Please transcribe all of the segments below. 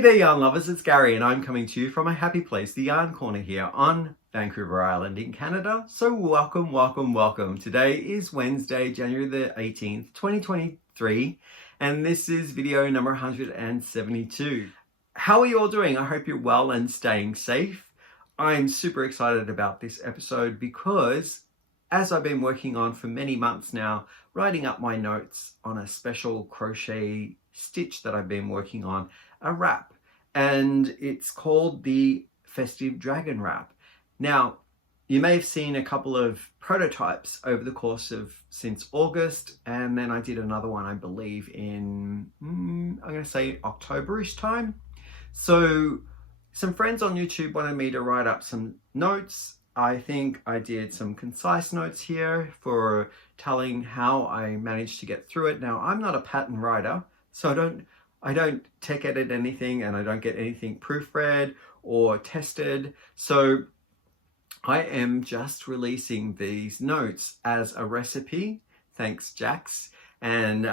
Hey there yarn lovers, it's Gary and I'm coming to you from a happy place, the Yarn Corner here on Vancouver Island in Canada. So welcome. Today is Wednesday, January the 18th, 2023, and this is video number 172. How are you all doing? I hope you're well and staying safe. I'm super excited about this episode because as I've been working on for many months now, writing up my notes on a special crochet stitch that I've been working on, a wrap, and it's called the Festive Dragon Wrap. Now, you may have seen a couple of prototypes over the course of since August, and then I did another one, I believe, in, I'm going to say October-ish time. So some friends on YouTube wanted me to write up some notes. I think I did some concise notes here for telling how I managed to get through it. Now, I'm not a pattern writer, so I don't tech edit anything and I don't get anything proofread or tested. So I am just releasing these notes as a recipe. Thanks, Jax. And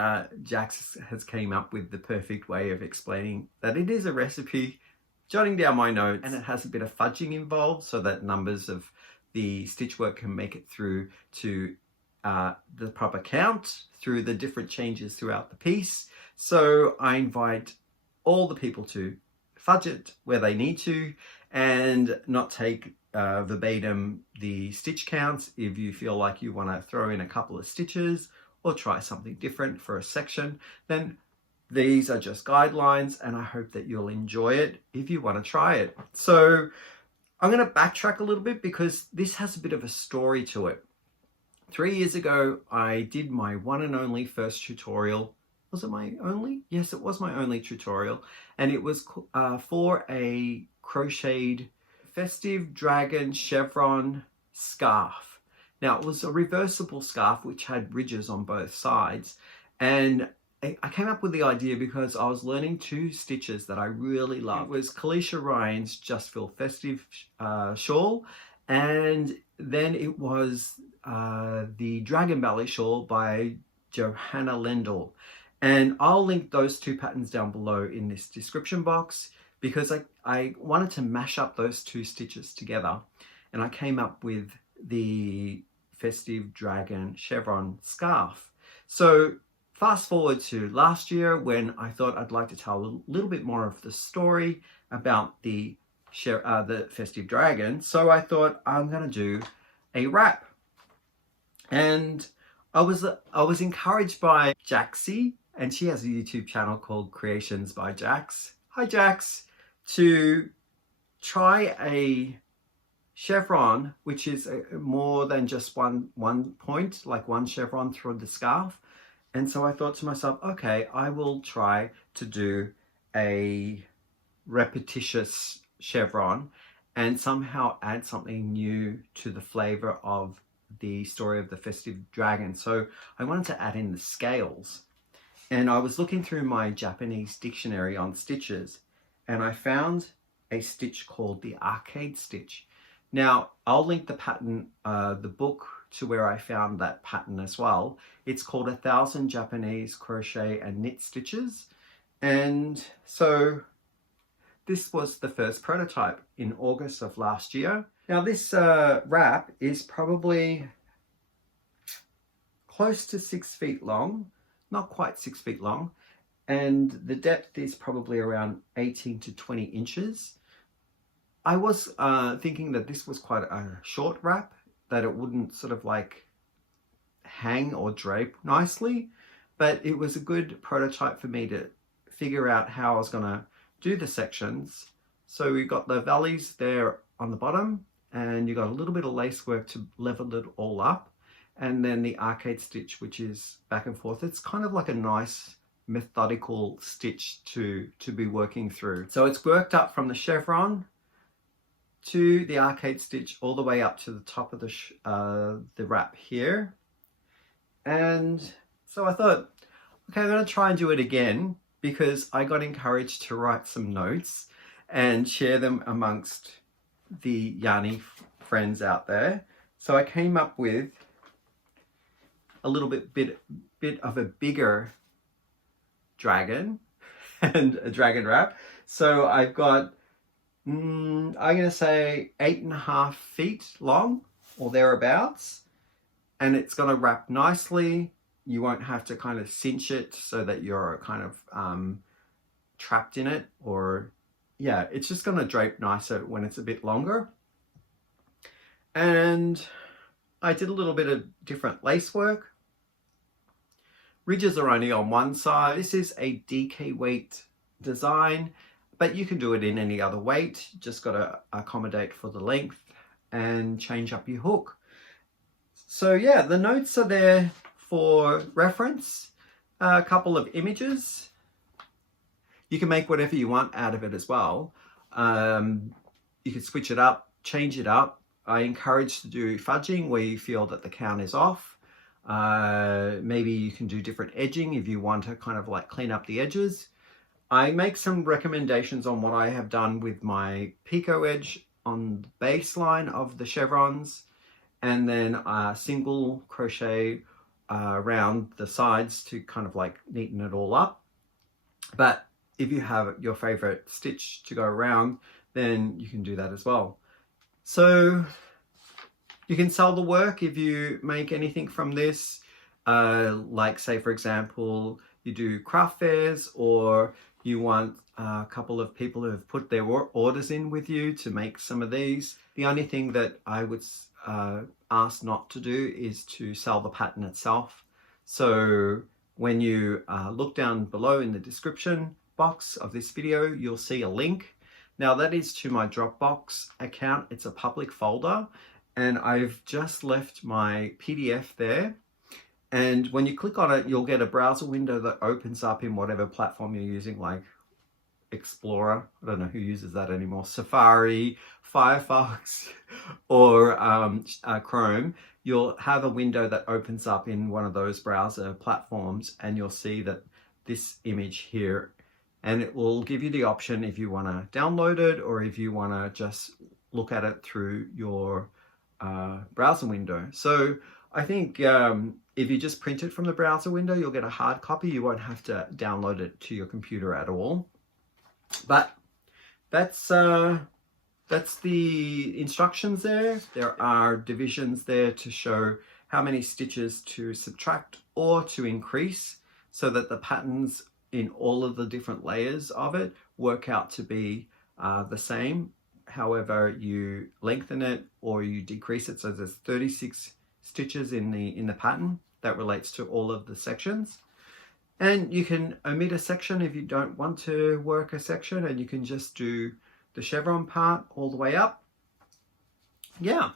Jax has came up with the perfect way of explaining that it is a recipe, jotting down my notes, and it has a bit of fudging involved so that numbers of the stitch work can make it through to the proper count through the different changes throughout the piece. So I invite all the people to fudge it where they need to and not take verbatim the stitch counts. If you feel like you want to throw in a couple of stitches or try something different for a section, then these are just guidelines and I hope that you'll enjoy it if you want to try it. So I'm going to backtrack a little bit because this has a bit of a story to it. 3 years ago, I did my one and only first tutorial. Was it my only? Yes, it was my only tutorial. And it was for a crocheted Festive Dragon chevron scarf. Now, it was a reversible scarf which had ridges on both sides. And I came up with the idea because I was learning two stitches that I really love. It was Celeisha Ryan's Feel Festive Shawl, and then it was the Dragon Belly Shawl by Johanna Lindahl. And I'll link those two patterns down below in this description box because I wanted to mash up those two stitches together, and I came up with the Festive Dragon chevron scarf. So fast forward to last year when I thought I'd like to tell a little bit more of the story about the Festive Dragon. So I thought I'm going to do a wrap. And I was encouraged by Jaxie, and she has a YouTube channel called Creations by Jax. Hi Jax, to try a chevron, which is more than just one point, like one chevron through the scarf. And so I thought to myself, okay, I will try to do a repetitious chevron and somehow add something new to the flavor of the story of the Festive Dragon. So I wanted to add in the scales. And I was looking through my Japanese dictionary on stitches, and I found a stitch called the arcade stitch. Now, I'll link the pattern, the book, to where I found that pattern as well. It's called 1000 Japanese Crochet and Knit Stitches. And so this was the first prototype in August of last year. Now this wrap is probably close to 6 feet long, not quite 6 feet long. And the depth is probably around 18 to 20 inches. I was thinking that this was quite a short wrap, that it wouldn't sort of like hang or drape nicely, but it was a good prototype for me to figure out how I was gonna do the sections. So we got the valleys there on the bottom, and you got a little bit of lace work to level it all up, and then the arcade stitch, which is back and forth. It's kind of like a nice methodical stitch to be working through. So it's worked up from the chevron to the arcade stitch all the way up to the top of the wrap here. And so I thought, okay, I'm going to try and do it again because I got encouraged to write some notes and share them amongst the yarny friends out there. So I came up with a little bit of a bigger dragon and a dragon wrap. So I've got, I'm going to say 8.5 feet long or thereabouts. And it's going to wrap nicely. You won't have to kind of cinch it so that you're kind of trapped in it, or yeah, it's just going to drape nicer when it's a bit longer. And I did a little bit of different lace work. Ridges are only on one side. This is a DK weight design, but you can do it in any other weight. You just got to accommodate for the length and change up your hook. So yeah, the notes are there for reference. A couple of images. You can make whatever you want out of it as well. You can switch it up, change it up. I encourage to do fudging where you feel that the count is off. Maybe you can do different edging if you want to kind of like clean up the edges. I make some recommendations on what I have done with my picot edge on the baseline of the chevrons, and then a single crochet around the sides to kind of like neaten it all up. But if you have your favorite stitch to go around, then you can do that as well. So you can sell the work if you make anything from this, like say for example, you do craft fairs, or you want a couple of people who have put their orders in with you to make some of these. The only thing that I would ask not to do is to sell the pattern itself. So when you look down below in the description box of this video, you'll see a link. Now that is to my Dropbox account. It's a public folder, and I've just left my PDF there. And when you click on it, you'll get a browser window that opens up in whatever platform you're using, like Explorer. I don't know who uses that anymore. Safari, Firefox, or Chrome. You'll have a window that opens up in one of those browser platforms, and you'll see that this image here, and it will give you the option if you want to download it or if you want to just look at it through your browser window. So I think if you just print it from the browser window, you'll get a hard copy. You won't have to download it to your computer at all. But that's the instructions there. There are divisions there to show how many stitches to subtract or to increase, so that the patterns in all of the different layers of it work out to be the same. However you lengthen it or you decrease it. So there's 36 stitches in the pattern that relates to all of the sections. And you can omit a section if you don't want to work a section, and you can just do the chevron part all the way up. Yeah,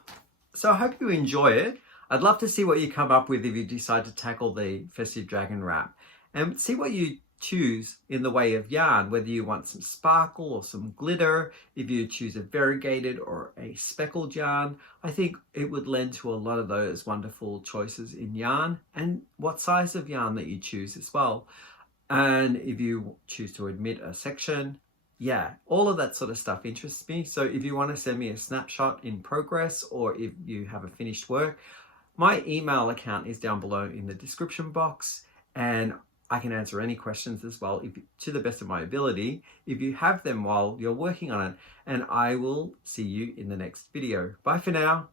so I hope you enjoy it. I'd love to see what you come up with if you decide to tackle the Festive Dragon Wrap, and see what you choose in the way of yarn, whether you want some sparkle or some glitter, if you choose a variegated or a speckled yarn. I think it would lend to a lot of those wonderful choices in yarn, and what size of yarn that you choose as well. And if you choose to omit a section, yeah, all of that sort of stuff interests me. So if you want to send me a snapshot in progress, or if you have a finished work, my email account is down below in the description box, and I can answer any questions as well, to the best of my ability, if you have them while you're working on it. And I will see you in the next video. Bye for now.